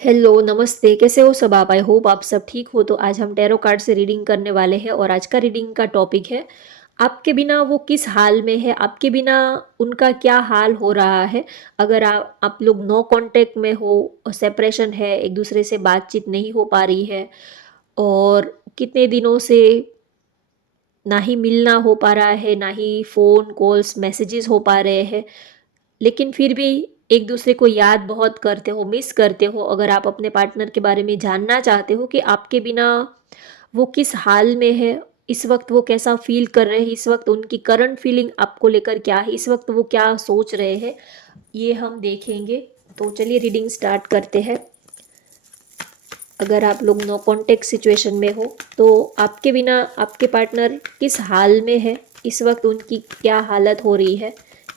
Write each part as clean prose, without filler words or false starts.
Hello, नमस्ते, कैसे हो सब आप? आई होप आप सब ठीक हो। तो आज हम टैरो कार्ड से रीडिंग करने वाले हैं और आज का रीडिंग का टॉपिक है, आपके बिना वो किस हाल में है, आपके बिना उनका क्या हाल हो रहा है। अगर आप लोग नो कांटेक्ट में हो, सेपरेशन है, एक दूसरे से बातचीत नहीं हो पा रही है और कितने दिनों से ना ही मिलना हो पा रहा है, ना ही फ़ोन कॉल्स मैसेजेस हो पा रहे हैं, लेकिन फिर भी एक दूसरे को याद बहुत करते हो, मिस करते हो। अगर आप अपने पार्टनर के बारे में जानना चाहते हो कि आपके बिना वो किस हाल में है, इस वक्त वो कैसा फील कर रहे हैं, इस वक्त उनकी करंट फीलिंग आपको लेकर क्या है, इस वक्त वो क्या सोच रहे हैं, ये हम देखेंगे। तो चलिए रीडिंग स्टार्ट करते हैं। अगर आप लोग नो कॉन्टेक्ट सिचुएशन में हो तो आपके बिना आपके पार्टनर किस हाल में है, इस वक्त उनकी क्या हालत हो रही है,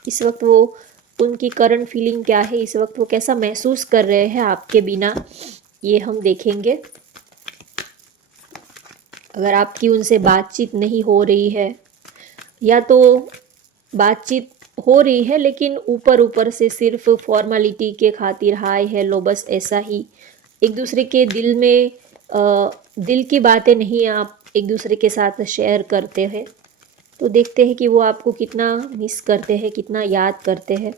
इस वक्त वो उनकी करंट फीलिंग क्या है, इस वक्त वो कैसा महसूस कर रहे हैं आपके बिना, ये हम देखेंगे। अगर आपकी उनसे बातचीत नहीं हो रही है या तो बातचीत हो रही है लेकिन ऊपर ऊपर से सिर्फ फॉर्मेलिटी के खातिर हाय हेलो बस ऐसा ही, एक दूसरे के दिल में दिल की बातें नहीं आप एक दूसरे के साथ शेयर करते हैं, तो देखते हैं कि वो आपको कितना मिस करते हैं, कितना याद करते हैं।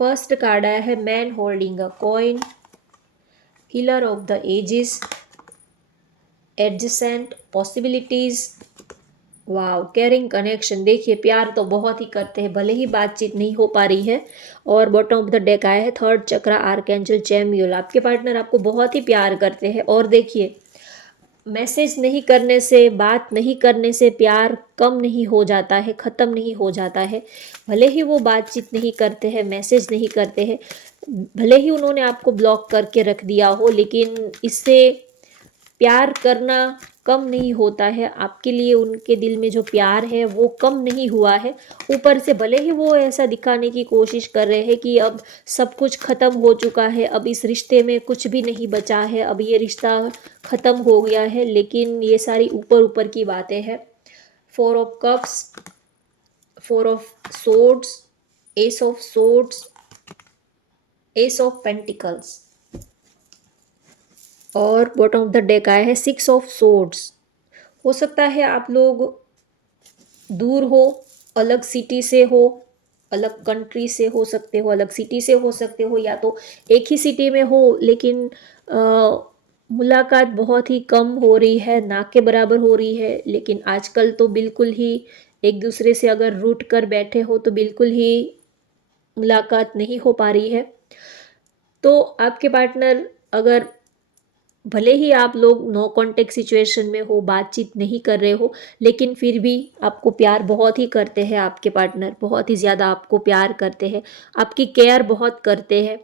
फर्स्ट कार्ड आया है man holding a coin, healer of the ages, adjacent possibilities, वाह, केयरिंग कनेक्शन। देखिए प्यार तो बहुत ही करते हैं भले ही बातचीत नहीं हो पा रही है। और बॉटम ऑफ द डेक आया है थर्ड चक्रा आर्कएंजल चैमुएल। आपके पार्टनर आपको बहुत ही प्यार करते हैं और देखिए मैसेज नहीं करने से, बात नहीं करने से प्यार कम नहीं हो जाता है, ख़त्म नहीं हो जाता है। भले ही वो बातचीत नहीं करते हैं, मैसेज नहीं करते हैं, भले ही उन्होंने आपको ब्लॉक करके रख दिया हो, लेकिन इससे प्यार करना कम नहीं होता है। आपके लिए उनके दिल में जो प्यार है वो कम नहीं हुआ है। ऊपर से भले ही वो ऐसा दिखाने की कोशिश कर रहे हैं कि अब सब कुछ ख़त्म हो चुका है, अब इस रिश्ते में कुछ भी नहीं बचा है, अब ये रिश्ता ख़त्म हो गया है, लेकिन ये सारी ऊपर ऊपर की बातें हैं। Four of cups, four of swords, S of swords, S of pentacles और बॉटम ऑफ द डेक आया है सिक्स ऑफ सोर्ड्स। हो सकता है आप लोग दूर हो, अलग सिटी से हो, अलग कंट्री से हो सकते हो, अलग सिटी से हो सकते हो, या तो एक ही सिटी में हो लेकिन मुलाकात बहुत ही कम हो रही है, ना के बराबर हो रही है। लेकिन आजकल तो बिल्कुल ही एक दूसरे से अगर रूठ कर बैठे हो तो बिल्कुल ही मुलाकात नहीं हो पा रही है। तो आपके पार्टनर अगर भले ही आप लोग नो कांटेक्ट सिचुएशन में हो, बातचीत नहीं कर रहे हो, लेकिन फिर भी आपको प्यार बहुत ही करते हैं। आपके पार्टनर बहुत ही ज़्यादा आपको प्यार करते हैं, आपकी केयर बहुत करते हैं।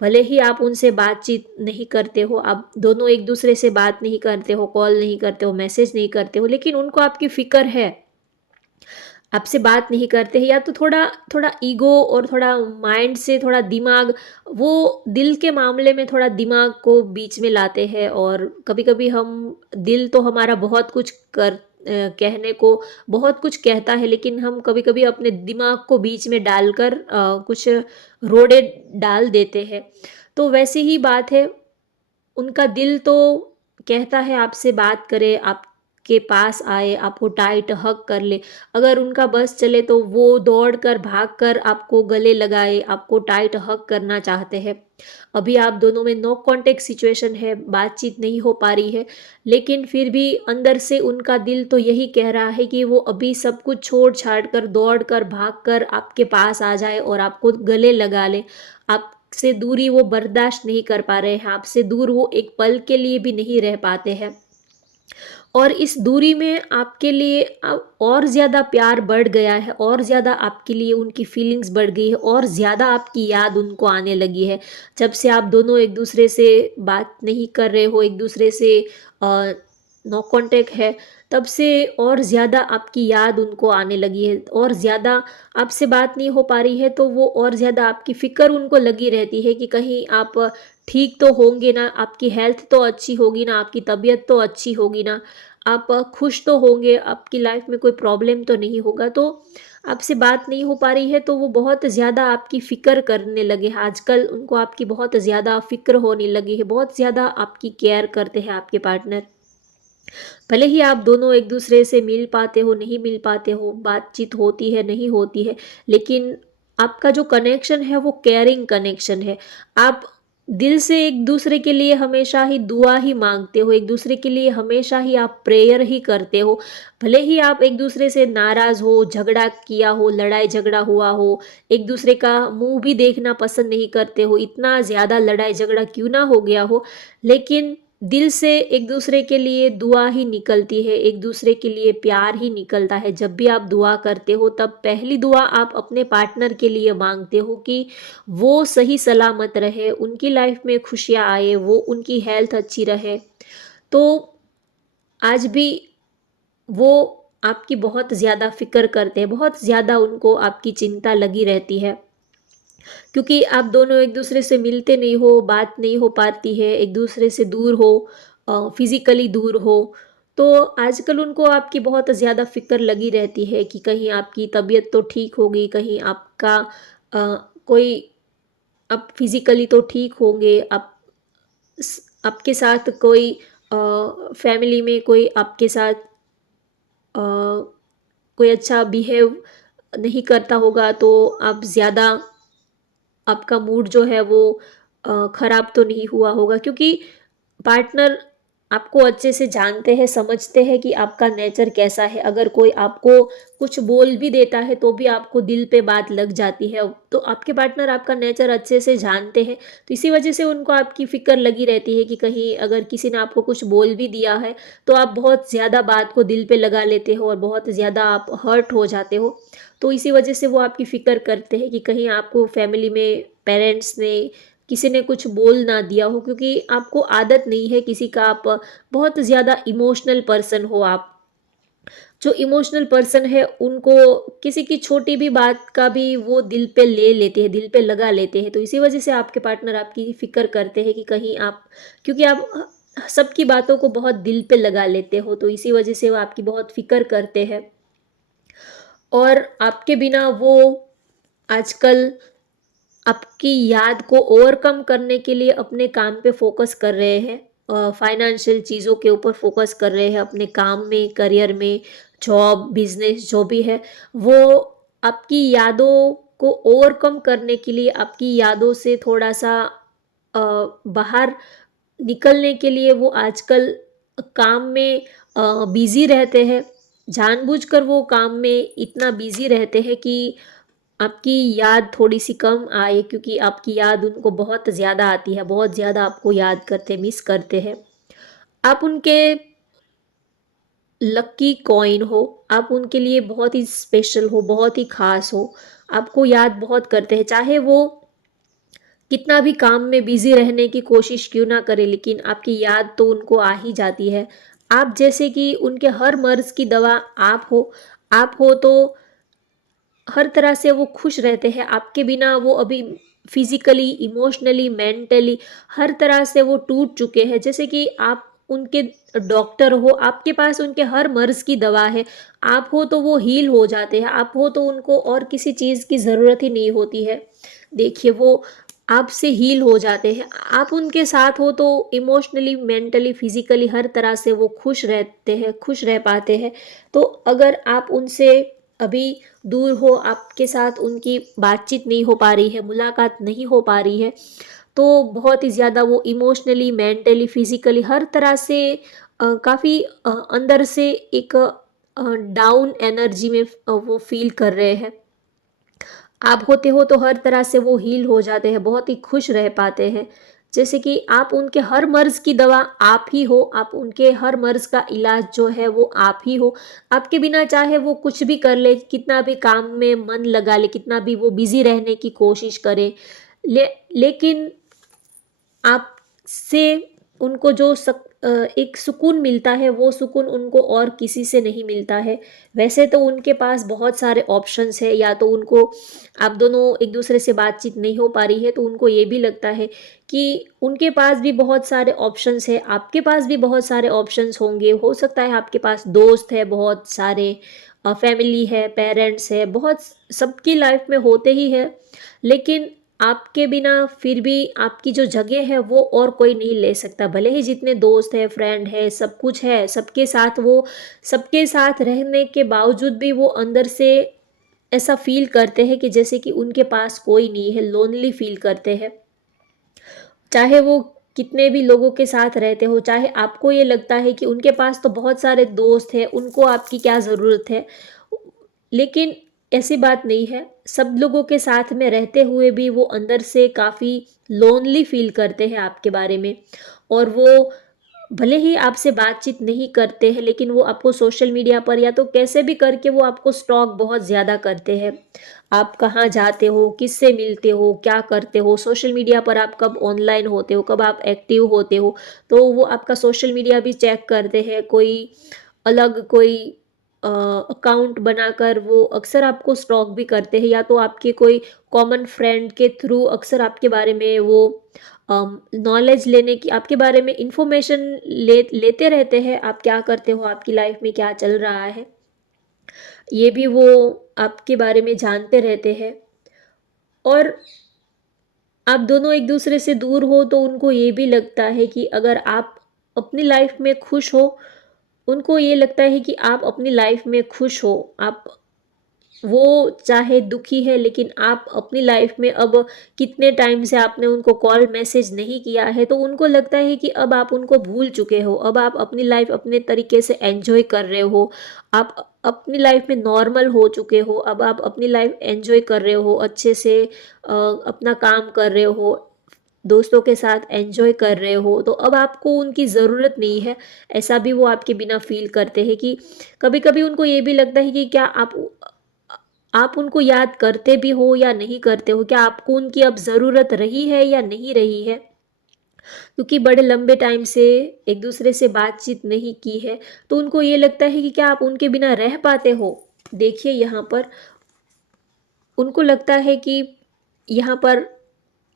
भले ही आप उनसे बातचीत नहीं करते हो, आप दोनों एक दूसरे से बात नहीं करते हो, कॉल नहीं करते हो, मैसेज नहीं करते हो, लेकिन उनको आपकी फ़िक्र है। आपसे बात नहीं करते हैं या तो थोड़ा थोड़ा ईगो और थोड़ा माइंड से थोड़ा दिमाग, वो दिल के मामले में थोड़ा दिमाग को बीच में लाते हैं। और कभी कभी हम, दिल तो हमारा बहुत कुछ कहने को बहुत कुछ कहता है, लेकिन हम कभी कभी अपने दिमाग को बीच में डालकर कुछ रोड़े डाल देते हैं। तो वैसी ही बात है, उनका दिल तो कहता है आपसे बात करे, आपके पास आए, आपको टाइट हग कर ले। अगर उनका बस चले तो वो दौड़ कर भाग कर आपको गले लगाए, आपको टाइट हग करना चाहते हैं। अभी आप दोनों में नो कांटेक्ट सिचुएशन है, बातचीत नहीं हो पा रही है, लेकिन फिर भी अंदर से उनका दिल तो यही कह रहा है कि वो अभी सब कुछ छोड़ छाड़ कर दौड़ कर भाग कर आपके पास आ जाए और आपको गले लगा ले। आपसे दूरी वो बर्दाश्त नहीं कर पा रहे हैं, आपसे दूर वो एक पल के लिए भी नहीं रह पाते हैं। और इस दूरी में आपके लिए अब और ज़्यादा प्यार बढ़ गया है, और ज़्यादा आपके लिए उनकी फीलिंग्स बढ़ गई है, और ज़्यादा आपकी याद उनको आने लगी है। जब से आप दोनों एक दूसरे से बात नहीं कर रहे हो, एक दूसरे से नो कांटेक्ट है, तब से और ज़्यादा आपकी याद उनको आने लगी है, और ज़्यादा आपसे बात नहीं हो पा रही है तो वो और ज़्यादा आपकी फ़िक्र उनको लगी रहती है कि कहीं आप ठीक तो होंगे ना, आपकी हेल्थ तो अच्छी होगी ना, आपकी तबीयत तो अच्छी होगी ना, आप खुश तो होंगे, आपकी लाइफ में कोई प्रॉब्लम तो नहीं होगा। तो आपसे बात नहीं हो पा रही है तो वो बहुत ज़्यादा आपकी फ़िक्र करने लगे हैं। आजकल उनको आपकी बहुत ज़्यादा फ़िक्र होने लगी है, बहुत ज़्यादा आपकी केयर करते हैं आपके पार्टनर। भले ही आप दोनों एक दूसरे से मिल पाते हो, नहीं मिल पाते हो, बातचीत होती है, नहीं होती है, लेकिन आपका जो कनेक्शन है वो केयरिंग कनेक्शन है। आप दिल से एक दूसरे के लिए हमेशा ही दुआ ही मांगते हो, एक दूसरे के लिए हमेशा ही आप प्रेयर ही करते हो। भले ही आप एक दूसरे से नाराज़ हो, झगड़ा किया हो, लड़ाई झगड़ा हुआ हो, एक दूसरे का मुंह भी देखना पसंद नहीं करते हो, इतना ज़्यादा लड़ाई झगड़ा क्यों ना हो गया हो, लेकिन दिल से एक दूसरे के लिए दुआ ही निकलती है, एक दूसरे के लिए प्यार ही निकलता है। जब भी आप दुआ करते हो तब पहली दुआ आप अपने पार्टनर के लिए मांगते हो कि वो सही सलामत रहे, उनकी लाइफ में खुशियाँ आए, वो उनकी हेल्थ अच्छी रहे। तो आज भी वो आपकी बहुत ज़्यादा फ़िक्र करते हैं, बहुत ज़्यादा उनको आपकी चिंता लगी रहती है। क्योंकि आप दोनों एक दूसरे से मिलते नहीं हो, बात नहीं हो पाती है, एक दूसरे से दूर हो, फिज़िकली दूर हो, तो आजकल उनको आपकी बहुत ज़्यादा फ़िक्र लगी रहती है कि कहीं आपकी तबीयत तो ठीक होगी, कहीं आपका कोई आप फिज़िकली तो ठीक होंगे, आपके साथ कोई फैमिली में कोई आपके साथ अ, कोई अच्छा बिहेव नहीं करता होगा, तो आप ज़्यादा आपका मूड जो है वो ख़राब तो नहीं हुआ होगा, क्योंकि पार्टनर आपको अच्छे से जानते हैं, समझते हैं कि आपका नेचर कैसा है। अगर कोई आपको कुछ बोल भी देता है तो भी आपको दिल पे बात लग जाती है। तो आपके पार्टनर आपका नेचर अच्छे से जानते हैं, तो इसी वजह से उनको आपकी फ़िक्र लगी रहती है कि कहीं अगर किसी ने आपको कुछ बोल भी दिया है तो आप बहुत ज़्यादा बात को दिल पे लगा लेते हो और बहुत ज़्यादा आप हर्ट हो जाते हो। तो इसी वजह से वो आपकी फ़िक्र करते हैं कि कहीं आपको फैमिली में पेरेंट्स ने, किसी ने कुछ बोल ना दिया हो, क्योंकि आपको आदत नहीं है किसी का, आप बहुत ज़्यादा इमोशनल पर्सन हो आप। जो इमोशनल पर्सन है उनको किसी की छोटी भी बात का भी वो दिल पे ले लेते हैं, दिल पे लगा लेते हैं। तो इसी वजह से आपके पार्टनर आपकी फ़िक्र करते हैं कि कहीं आप, क्योंकि आप सबकी बातों को बहुत दिल पे लगा लेते हो, तो इसी वजह से वो आपकी बहुत फ़िक्र करते हैं। और आपके बिना वो आजकल आपकी याद को ओवरकम करने के लिए अपने काम पे फ़ोकस कर रहे हैं, फाइनेंशियल चीज़ों के ऊपर फ़ोकस कर रहे हैं, अपने काम में, करियर में, जॉब, बिज़नेस जो भी है, वो आपकी यादों को ओवरकम करने के लिए, आपकी यादों से थोड़ा-सा बाहर निकलने के लिए वो आजकल काम में बिज़ी रहते हैं। जानबूझकर वो काम में इतना बिज़ी रहते हैं कि आपकी याद थोड़ी-सी कम आए, क्योंकि आपकी याद उनको बहुत ज़्यादा आती है, बहुत ज़्यादा आपको याद करते, मिस करते हैं। आप उनके लकी कॉइन हो, आप उनके लिए बहुत ही स्पेशल हो, बहुत ही ख़ास हो, आपको याद बहुत करते हैं। चाहे वो कितना भी काम में बिज़ी रहने की कोशिश क्यों ना करें, लेकिन आपकी याद तो उनको आ ही जाती है। आप जैसे कि उनके हर मर्ज़ की दवा आप हो तो हर तरह से वो खुश रहते हैं। आपके बिना वो अभी फिज़िकली, इमोशनली, मेंटली हर तरह से वो टूट चुके हैं। जैसे कि आप उनके डॉक्टर हो, आपके पास उनके हर मर्ज़ की दवा है। आप हो तो वो हील हो जाते हैं, आप हो तो उनको और किसी चीज़ की ज़रूरत ही नहीं होती है। देखिए, वो आपसे हील हो जाते हैं। आप उनके साथ हो तो इमोशनली, मेंटली, फिज़िकली हर तरह से वो खुश रहते हैं, खुश रह पाते हैं। तो अगर आप उनसे अभी दूर हो, आपके साथ उनकी बातचीत नहीं हो पा रही है, मुलाकात नहीं हो पा रही है, तो बहुत ही ज़्यादा वो इमोशनली, मेंटली, फिज़िकली हर तरह से काफ़ी अंदर से एक डाउन एनर्जी में वो फ़ील कर रहे हैं। आप होते हो तो हर तरह से वो हील हो जाते हैं, बहुत ही खुश रह पाते हैं। जैसे कि आप उनके हर मर्ज़ की दवा आप ही हो, आप उनके हर मर्ज़ का इलाज जो है वो आप ही हो। आपके बिना चाहे वो कुछ भी कर ले, कितना भी काम में मन लगा ले, कितना भी वो बिज़ी रहने की कोशिश करे, लेकिन आपसे उनको जो एक सुकून मिलता है, वो सुकून उनको और किसी से नहीं मिलता है। वैसे तो उनके पास बहुत सारे ऑप्शंस है, या तो उनको आप दोनों एक दूसरे से बातचीत नहीं हो पा रही है तो उनको ये भी लगता है कि उनके पास भी बहुत सारे ऑप्शंस है, आपके पास भी बहुत सारे ऑप्शंस होंगे। हो सकता है आपके पास दोस्त है बहुत सारे, फैमिली है, पेरेंट्स है, बहुत सबकी लाइफ में होते ही है, लेकिन आपके बिना फिर भी आपकी जो जगह है वो और कोई नहीं ले सकता। भले ही जितने दोस्त है, फ्रेंड है, सब कुछ है, सबके साथ वो सबके साथ रहने के बावजूद भी वो अंदर से ऐसा फील करते हैं कि जैसे कि उनके पास कोई नहीं है, लोनली फील करते हैं। चाहे वो कितने भी लोगों के साथ रहते हो, चाहे आपको ये लगता है कि उनके पास तो बहुत सारे दोस्त हैं, उनको आपकी क्या ज़रूरत है, लेकिन ऐसी बात नहीं है। सब लोगों के साथ में रहते हुए भी वो अंदर से काफ़ी लोनली फील करते हैं आपके बारे में, और वो भले ही आपसे बातचीत नहीं करते हैं, लेकिन वो आपको सोशल मीडिया पर या तो कैसे भी करके वो आपको स्टॉक बहुत ज़्यादा करते हैं। आप कहाँ जाते हो, किससे मिलते हो, क्या करते हो, सोशल मीडिया पर आप कब ऑनलाइन होते हो, कब आप एक्टिव होते हो, तो वो आपका सोशल मीडिया भी चेक करते हैं। कोई अलग कोई अकाउंट बनाकर वो अक्सर आपको स्टॉक भी करते हैं, या तो आपके कोई कॉमन फ्रेंड के थ्रू अक्सर आपके बारे में वो नॉलेज लेने की, आपके बारे में इंफॉर्मेशन लेते रहते हैं। आप क्या करते हो, आपकी लाइफ में क्या चल रहा है, ये भी वो आपके बारे में जानते रहते हैं। और आप दोनों एक दूसरे से दूर हो तो उनको ये भी लगता है कि अगर आप अपनी लाइफ में खुश हो, उनको ये लगता है कि आप अपनी लाइफ में खुश हो। आप वो चाहे दुखी है, लेकिन आप अपनी लाइफ में अब कितने टाइम से आपने उनको कॉल मैसेज नहीं किया है, तो उनको लगता है कि अब आप उनको भूल चुके हो, अब आप अपनी लाइफ अपने तरीके से एंजॉय कर रहे हो, आप अपनी लाइफ में नॉर्मल हो चुके हो, अब आप अपनी लाइफ एंजॉय कर रहे हो अच्छे से, अपना काम कर रहे हो, दोस्तों के साथ एंजॉय कर रहे हो, तो अब आपको उनकी ज़रूरत नहीं है। ऐसा भी वो आपके बिना फील करते हैं कि कभी कभी उनको ये भी लगता है कि क्या आप उनको याद करते भी हो या नहीं करते हो, क्या आपको उनकी अब ज़रूरत रही है या नहीं रही है, क्योंकि बड़े लंबे टाइम से एक दूसरे से बातचीत नहीं की है, तो उनको ये लगता है कि क्या आप उनके बिना रह पाते हो। देखिए यहाँ पर उनको लगता है कि यहाँ पर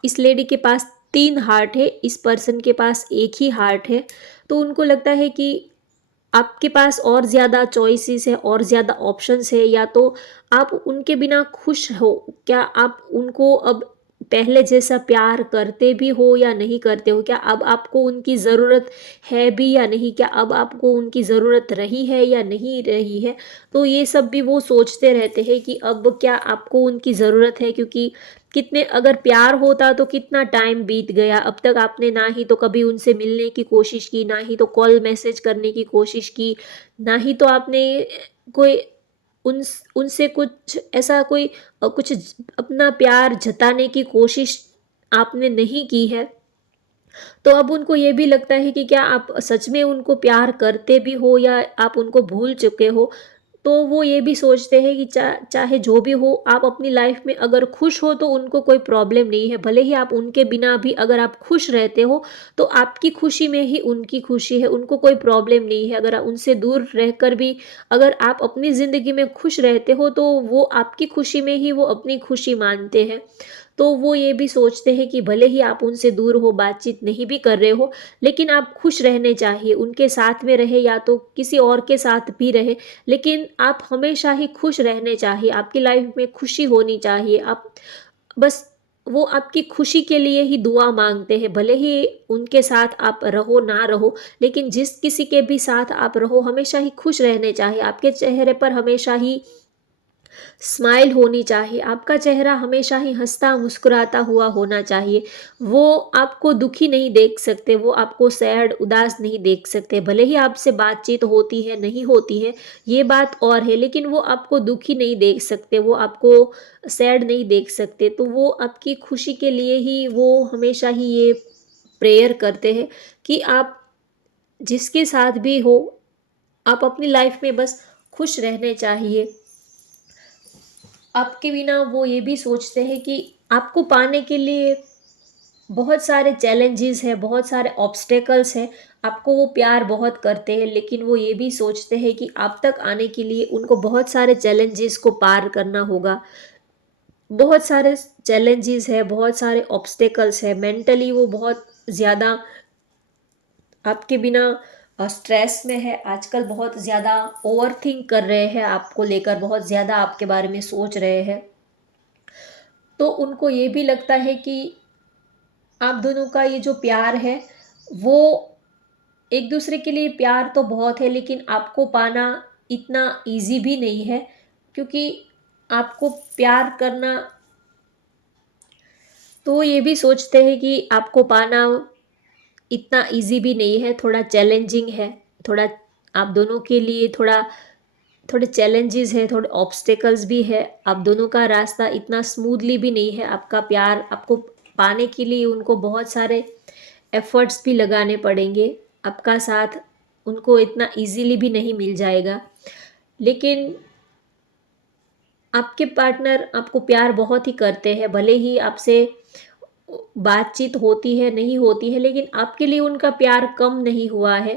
इस लेडी के पास 3 हार्ट है, इस पर्सन के पास एक ही हार्ट है, तो उनको लगता है कि आपके पास और ज़्यादा चॉइसेस है और ज़्यादा ऑप्शंस है, या तो आप उनके बिना खुश हो, क्या आप उनको अब पहले जैसा प्यार करते भी हो या नहीं करते हो, क्या अब आपको उनकी ज़रूरत है भी या नहीं, क्या अब आपको उनकी ज़रूरत रही है या नहीं रही है। तो ये सब भी वो सोचते रहते हैं कि अब क्या आपको उनकी ज़रूरत है, क्योंकि कितने अगर प्यार होता तो कितना टाइम बीत गया, अब तक आपने ना ही तो कभी उनसे मिलने की कोशिश की, ना ही तो कॉल मैसेज करने की कोशिश की, ना ही तो आपने कोई उनसे कुछ ऐसा कोई अपना प्यार जताने की कोशिश आपने नहीं की है। तो अब उनको ये भी लगता है कि क्या आप सच में उनको प्यार करते भी हो या आप उनको भूल चुके हो। तो वो ये भी सोचते हैं कि चाहे जो भी हो, आप अपनी लाइफ में अगर खुश हो तो उनको कोई प्रॉब्लम नहीं है। भले ही आप उनके बिना भी अगर आप खुश रहते हो, तो आपकी खुशी में ही उनकी खुशी है, उनको कोई प्रॉब्लम नहीं है। अगर आप उनसे दूर रहकर भी अगर आप अपनी ज़िंदगी में खुश रहते हो, तो वो आपकी खुशी में ही वो अपनी खुशी मानते हैं। तो वो ये भी सोचते हैं कि भले ही आप उनसे दूर हो, बातचीत नहीं भी कर रहे हो, लेकिन आप खुश रहने चाहिए, उनके साथ में रहे या तो किसी और के साथ भी रहे, लेकिन आप हमेशा ही खुश रहने चाहिए, आपकी लाइफ में खुशी होनी चाहिए। आप बस वो आपकी खुशी के लिए ही दुआ मांगते हैं, भले ही उनके साथ आप रहो ना रहो, लेकिन जिस किसी के भी साथ आप रहो हमेशा ही खुश रहने चाहिए। आपके चेहरे पर हमेशा ही स्माइल होनी चाहिए, आपका चेहरा हमेशा ही हंसता मुस्कुराता हुआ होना चाहिए। वो आपको दुखी नहीं देख सकते, वो आपको सैड उदास नहीं देख सकते। भले ही आपसे बातचीत होती है नहीं होती है ये बात और है, लेकिन वो आपको दुखी नहीं देख सकते, वो आपको सैड नहीं देख सकते। तो वो आपकी खुशी के लिए ही वो हमेशा ही ये प्रेयर करते हैं कि आप जिसके साथ भी हो, आप अपनी लाइफ में बस खुश रहने चाहिए। आपके बिना वो ये भी सोचते हैं कि आपको पाने के लिए बहुत सारे चैलेंजेस है, बहुत सारे ऑब्स्टेकल्स हैं। आपको वो प्यार बहुत करते हैं, लेकिन वो ये भी सोचते हैं कि आप तक आने के लिए उनको बहुत सारे चैलेंजेस को पार करना होगा। बहुत सारे चैलेंजेस है, बहुत सारे ऑब्स्टेकल्स है, मेंटली वो बहुत ज़्यादा आपके बिना स्ट्रेस में है। आजकल बहुत ज़्यादा ओवरथिंक कर रहे हैं, आपको लेकर बहुत ज़्यादा आपके बारे में सोच रहे हैं। तो उनको ये भी लगता है कि आप दोनों का ये जो प्यार है, वो एक दूसरे के लिए प्यार तो बहुत है, लेकिन आपको पाना इतना इजी भी नहीं है, क्योंकि आपको प्यार करना, तो ये भी सोचते हैं कि आपको पाना इतना इजी भी नहीं है, थोड़ा चैलेंजिंग है। थोड़ा आप दोनों के लिए थोड़े चैलेंजेस है, थोड़े ऑब्स्टेकल्स भी है। आप दोनों का रास्ता इतना स्मूथली भी नहीं है। आपका प्यार आपको पाने के लिए उनको बहुत सारे एफर्ट्स भी लगाने पड़ेंगे। आपका साथ उनको इतना इजीली भी नहीं मिल जाएगा। लेकिन आपके पार्टनर आपको प्यार बहुत ही करते हैं, भले ही आपसे बातचीत होती है नहीं होती है, लेकिन आपके लिए उनका प्यार कम नहीं हुआ है।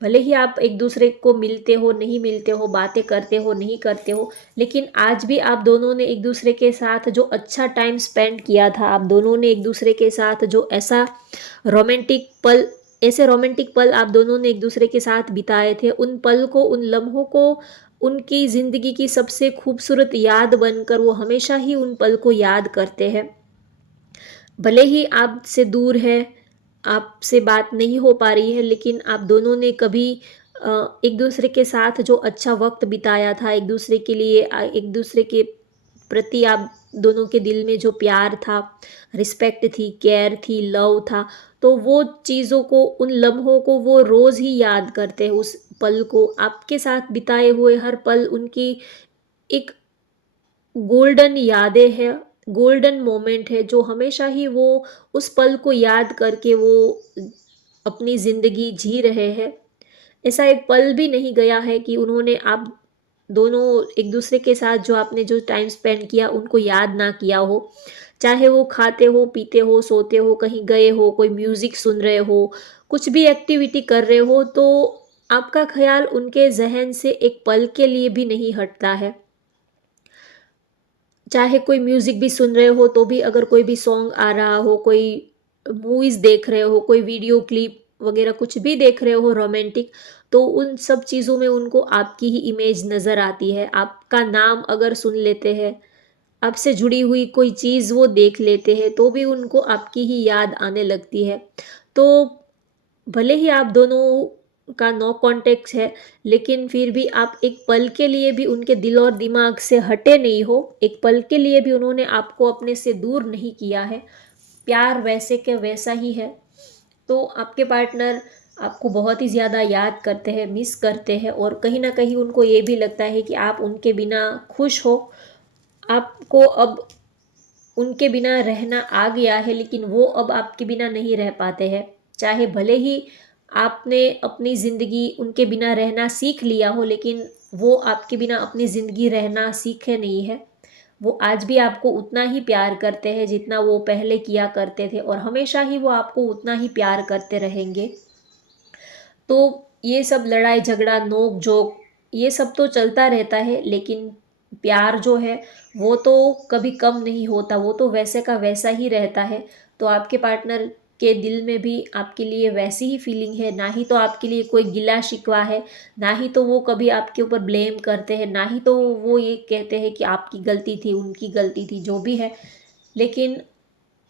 भले ही आप एक दूसरे को मिलते हो नहीं मिलते हो, बातें करते हो नहीं करते हो, लेकिन आज भी आप दोनों ने एक दूसरे के साथ जो अच्छा टाइम स्पेंड किया था, आप दोनों ने एक दूसरे के साथ जो रोमांटिक पल ऐसे रोमांटिक पल आप दोनों ने एक दूसरे के साथ बिताए थे, उन पल को, उन लम्हों को, उनकी ज़िंदगी की सबसे खूबसूरत याद बनकर वो हमेशा ही उन पल को याद करते हैं। भले ही आपसे दूर है, आपसे बात नहीं हो पा रही है, लेकिन आप दोनों ने कभी एक दूसरे के साथ जो अच्छा वक्त बिताया था, एक दूसरे के लिए एक दूसरे के प्रति आप दोनों के दिल में जो प्यार था, रिस्पेक्ट थी, केयर थी, लव था, तो वो चीज़ों को, उन लम्हों को वो रोज़ ही याद करते हैं। उस पल को, आपके साथ बिताए हुए हर पल उनकी एक गोल्डन यादें हैं, गोल्डन मोमेंट है, जो हमेशा ही वो उस पल को याद करके वो अपनी ज़िंदगी जी रहे हैं। ऐसा एक पल भी नहीं गया है कि उन्होंने आप दोनों एक दूसरे के साथ जो आपने जो टाइम स्पेंड किया उनको याद ना किया हो। चाहे वो खाते हो, पीते हो, सोते हो, कहीं गए हो, कोई म्यूज़िक सुन रहे हो, कुछ भी एक्टिविटी कर रहे हो, तो आपका ख़्याल उनके ज़हन से एक पल के लिए भी नहीं हटता है। चाहे कोई म्यूज़िक भी सुन रहे हो तो भी, अगर कोई भी सॉन्ग आ रहा हो, कोई मूवीज़ देख रहे हो, कोई वीडियो क्लिप वगैरह कुछ भी देख रहे हो रोमांटिक, तो उन सब चीज़ों में उनको आपकी ही इमेज नज़र आती है। आपका नाम अगर सुन लेते हैं, आपसे जुड़ी हुई कोई चीज़ वो देख लेते हैं, तो भी उनको आपकी ही याद आने लगती है। तो भले ही आप दोनों का नो कॉन्टैक्ट है, लेकिन फिर भी आप एक पल के लिए भी उनके दिल और दिमाग से हटे नहीं हो, एक पल के लिए भी उन्होंने आपको अपने से दूर नहीं किया है। प्यार वैसे के वैसा ही है। तो आपके पार्टनर आपको बहुत ही ज़्यादा याद करते हैं, मिस करते हैं, और कहीं न कहीं उनको ये भी लगता है कि आप उनके बिना खुश हो। आपको अब उनके बिना रहना आ गया है, लेकिन वो अब आपके बिना नहीं रह पाते हैं। चाहे भले ही आपने अपनी ज़िंदगी उनके बिना रहना सीख लिया हो, लेकिन वो आपके बिना अपनी ज़िंदगी रहना सीखे नहीं है। वो आज भी आपको उतना ही प्यार करते हैं जितना वो पहले किया करते थे, और हमेशा ही वो आपको उतना ही प्यार करते रहेंगे। तो ये सब लड़ाई झगड़ा, नोक-झोंक, ये सब तो चलता रहता है, लेकिन प्यार जो है वो तो कभी कम नहीं होता, वो तो वैसे का वैसा ही रहता है। तो आपके पार्टनर के दिल में भी आपके लिए वैसी ही फीलिंग है, ना ही तो आपके लिए कोई गिला-शिकवा है, ना ही तो वो कभी आपके ऊपर ब्लेम करते हैं, ना ही तो वो ये कहते हैं कि आपकी गलती थी, उनकी गलती थी, जो भी है। लेकिन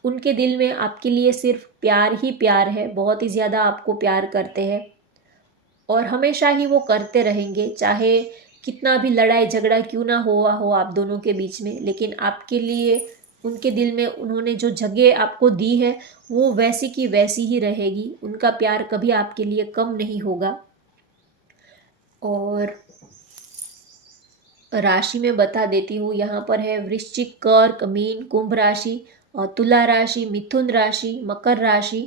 उनके दिल में आपके लिए सिर्फ़ प्यार ही प्यार है, बहुत ही ज़्यादा आपको प्यार करते हैं। और हमेशा ही वो करते रहेंगे, चाहे कितना भी लड़ाई झगड़ा क्यों ना हुआ हो आप दोनों के बीच में, लेकिन आपके लिए उनके दिल में उन्होंने जो जगह आपको दी है, वो वैसी की वैसी ही रहेगी। उनका प्यार कभी आपके लिए कम नहीं होगा। और राशि में बता देती हूँ, यहाँ पर है वृश्चिक, कर्क, मीन, कुंभ राशि, और तुला राशि, मिथुन राशि, मकर राशि,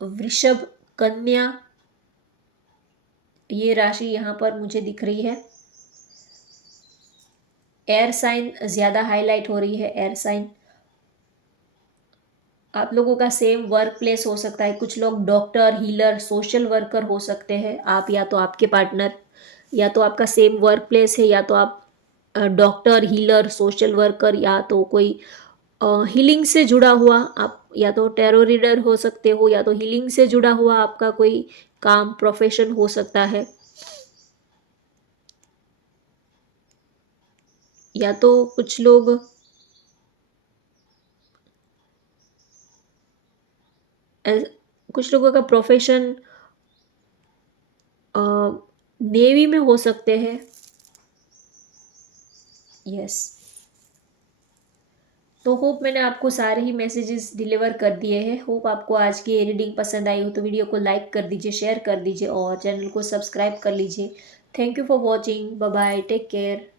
वृषभ, कन्या, ये राशि यहाँ पर मुझे दिख रही है। एयर साइन ज़्यादा हाईलाइट हो रही है, एयर साइन। आप लोगों का सेम वर्क प्लेस हो सकता है, कुछ लोग डॉक्टर, हीलर, सोशल वर्कर हो सकते हैं। आप या तो आपके पार्टनर, या तो आपका सेम वर्क प्लेस है, या तो आप डॉक्टर, हीलर, सोशल वर्कर, या तो कोई हीलिंग से जुड़ा हुआ, आप या तो टैरो रीडर हो सकते हो, या तो हीलिंग से जुड़ा हुआ आपका कोई काम, प्रोफेशन हो सकता है, या तो कुछ लोग एज- कुछ लोगों का प्रोफेशन नेवी में हो सकते हैं। यस। तो होप मैंने आपको सारे ही मैसेजेस डिलीवर कर दिए हैं। होप आपको आज की ये रीडिंग पसंद आई हो तो वीडियो को लाइक कर दीजिए, शेयर कर दीजिए और चैनल को सब्सक्राइब कर लीजिए। Thank you for watching. Bye bye, take care.